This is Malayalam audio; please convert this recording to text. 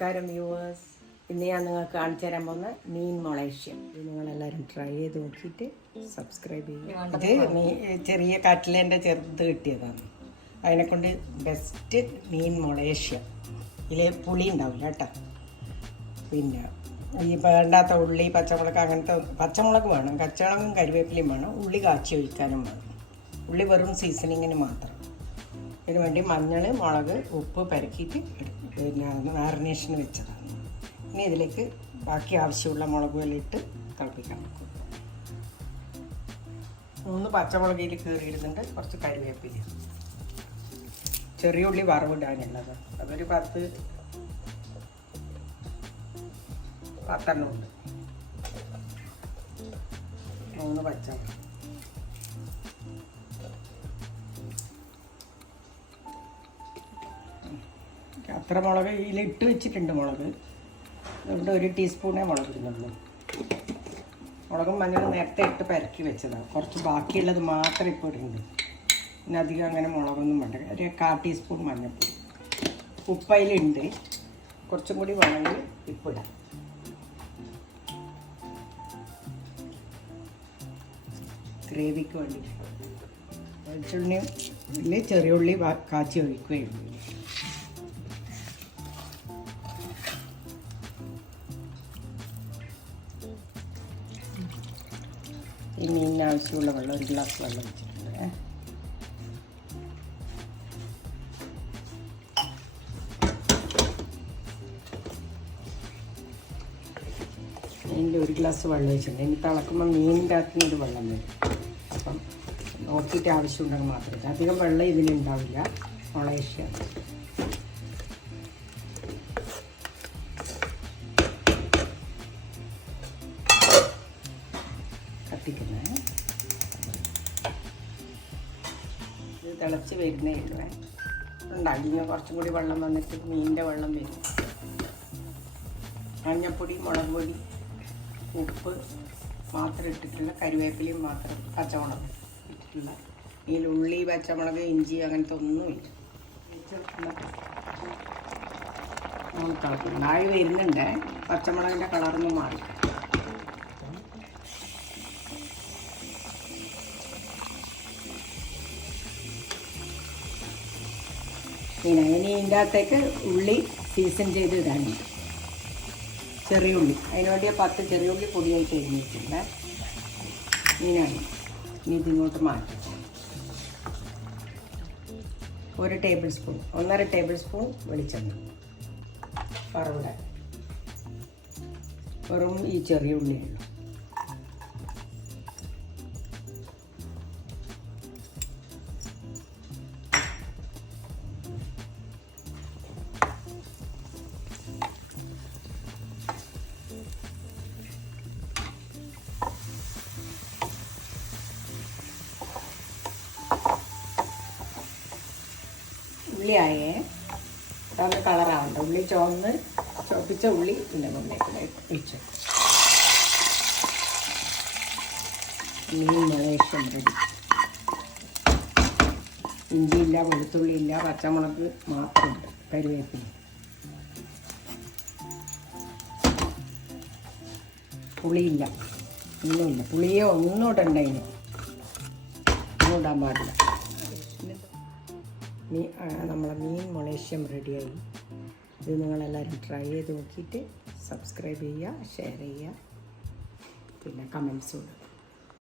നമസ്കാരം വ്യൂവേഴ്സ്. ഇന്ന് ഞാൻ നിങ്ങൾക്ക് കാണിച്ചു തരാൻ പോകുന്ന മീൻ മൊളേഷ്യ. ഇത് നിങ്ങളെല്ലാവരും ട്രൈ ചെയ്ത് നോക്കിയിട്ട് സബ്സ്ക്രൈബ് ചെയ്യുക. ഇത് ചെറിയ കട്ട്ലേൻ്റെ ചെറുത് കിട്ടിയതാണ്. അതിനെക്കൊണ്ട് ബെസ്റ്റ് മീൻ മൊളേഷ്യ. ഇതിൽ പുളി ഉണ്ടാവില്ല കേട്ടോ. പിന്നെ ഈ വേണ്ടാത്ത ഉള്ളി, പച്ചമുളക്, അങ്ങനത്തെ പച്ചമുളക് വേണം, കച്ചമുളകും കരിവേപ്പിലയും വേണം, ഉള്ളി കാച്ചി ഒഴിക്കാനും വേണം. ഉള്ളി വെറും സീസണിങ്ങിന് മാത്രം. ഇതിന് വേണ്ടി മഞ്ഞൾ, മുളക്, ഉപ്പ് പരക്കിയിട്ട് പിന്നെ മാറിനേഷന് വെച്ചതാണ്. ഇനി ഇതിലേക്ക് ബാക്കി ആവശ്യമുള്ള മുളക് എല്ലാം ഇട്ട് തിളപ്പിക്കാൻ വെക്കും. 3 പച്ചമുളകിൽ കീറിയിടുന്നുണ്ട്, കുറച്ച് കരിവേപ്പില, ചെറിയ ഉള്ളി വറവിടാനുള്ളത് അതൊരു 10 ഉണ്ട്. 3 പച്ചമുളക്, അത്ര മുളക് ഇതിലിട്ട് വെച്ചിട്ടുണ്ട്. മുളക് ഇവിടെ 1 ടീസ്പൂണേ മുളക് ഇടുന്നുള്ളൂ. മുളകും മഞ്ഞളും നേരത്തെ ഇട്ട് പരക്കി വെച്ചതാണ്. കുറച്ച് ബാക്കിയുള്ളത് മാത്രം ഇപ്പോൾ ഇടുന്നുണ്ട്. പിന്നെ അധികം അങ്ങനെ മുളകൊന്നും വേണ്ട. 1/4 ടീസ്പൂൺ മഞ്ഞൾപ്പൊടി, ഉപ്പയിലുണ്ട്, കുറച്ചും കൂടി വേണമെങ്കിൽ ഇപ്പിടാം. ഗ്രേവിക്ക് വേണ്ടിയിട്ട് വെളിച്ചെണ്ണയിൽ ചെറിയ ഉള്ളി കാച്ചി ഒഴിക്കുകയുള്ളൂ. ഈ മീനിന് ആവശ്യമുള്ള വെള്ളം 1 ഗ്ലാസ് വെള്ളം വെച്ചിട്ടുണ്ട്. മീനിൻ്റെ 1 ഗ്ലാസ് വെള്ളം വെച്ചിട്ടുണ്ട്. ഇനി തിളക്കുമ്പോൾ മീനിൻ്റെ അകത്തുനിന്ന് ഇത് വെള്ളം വരും. അപ്പം നോക്കിയിട്ട് ആവശ്യമുണ്ടെങ്കിൽ മാത്രമേ. അധികം വെള്ളം ഇതിലുണ്ടാവില്ല. മൊളേഷ്യ കത്തിക്കുന്നത്. ഇത് തിളച്ച് വരുന്നേ ഉള്ളൂ. ഉണ്ടാക്കിങ്ങനെ കുറച്ചും കൂടി വെള്ളം വന്നിട്ട് മീനിൻ്റെ വെള്ളം വരും. മഞ്ഞൾപ്പൊടി, മുളക് പൊടി, ഉപ്പ് മാത്രം ഇട്ടിട്ടുള്ള, കരിവേപ്പിലയും മാത്രം, പച്ചമുളക് ഇട്ടിട്ടുള്ള. ഇതിൽ ഉള്ളി, പച്ചമുളക്, ഇഞ്ചി അങ്ങനത്തെ ഒന്നുമില്ല. നമ്മൾ തിളക്കണം. ആയി വരുന്നുണ്ട്. പച്ചമുളകിൻ്റെ കളറൊന്നും മാറി. ഇനി ഇതിൻ്റെ അകത്തേക്ക് ഉള്ളി സീസൺ ചെയ്ത് ഇടാനുണ്ട്. ചെറിയ ഉള്ളി, അതിന് വേണ്ടിയ 10 ചെറിയ ഉള്ളി പൊടിയായിട്ട് എരിഞ്ഞിട്ടുണ്ട്. മീനാണ്. ഇനി ഇതിങ്ങോട്ട് മാറ്റി 1 ടേബിൾ സ്പൂൺ, 1.5 ടേബിൾ സ്പൂൺ വെളിച്ചെണ്ണ വറവിടാൻ. വെറും ഈ ചെറിയ ഉള്ളിയുള്ളൂ. ഉള്ളിയായേ അതൊന്ന് കളറാവണ്ട. ഉള്ളി ചോപ്പിച്ച ഉള്ളി ഇതിൻ്റെ മുന്നേക്ക് ഒഴിച്ചു. മീൻ മൊളേഷ്യ റെഡി. ഇഞ്ചിയില്ല, വെളുത്തുള്ളിയില്ല, പച്ചമുളക് മാത്രമുണ്ട്, കരിവേപ്പില. പുളിയില്ല, ഒന്നുമില്ല. പുളിയോ ഒന്നും ഇടണ്ട. ഇതിന് ഒന്നും ഇടാൻ പാടില്ല. നമ്മളെ മീൻ മൊളേഷ്യം റെഡിയായി. ഇത് നിങ്ങളെല്ലാവരും ട്രൈ ചെയ്ത് നോക്കിയിട്ട് സബ്സ്ക്രൈബ് ചെയ്യുക, ഷെയർ ചെയ്യുക, പിന്നെ കമൻസ് കൊടുക്കുക.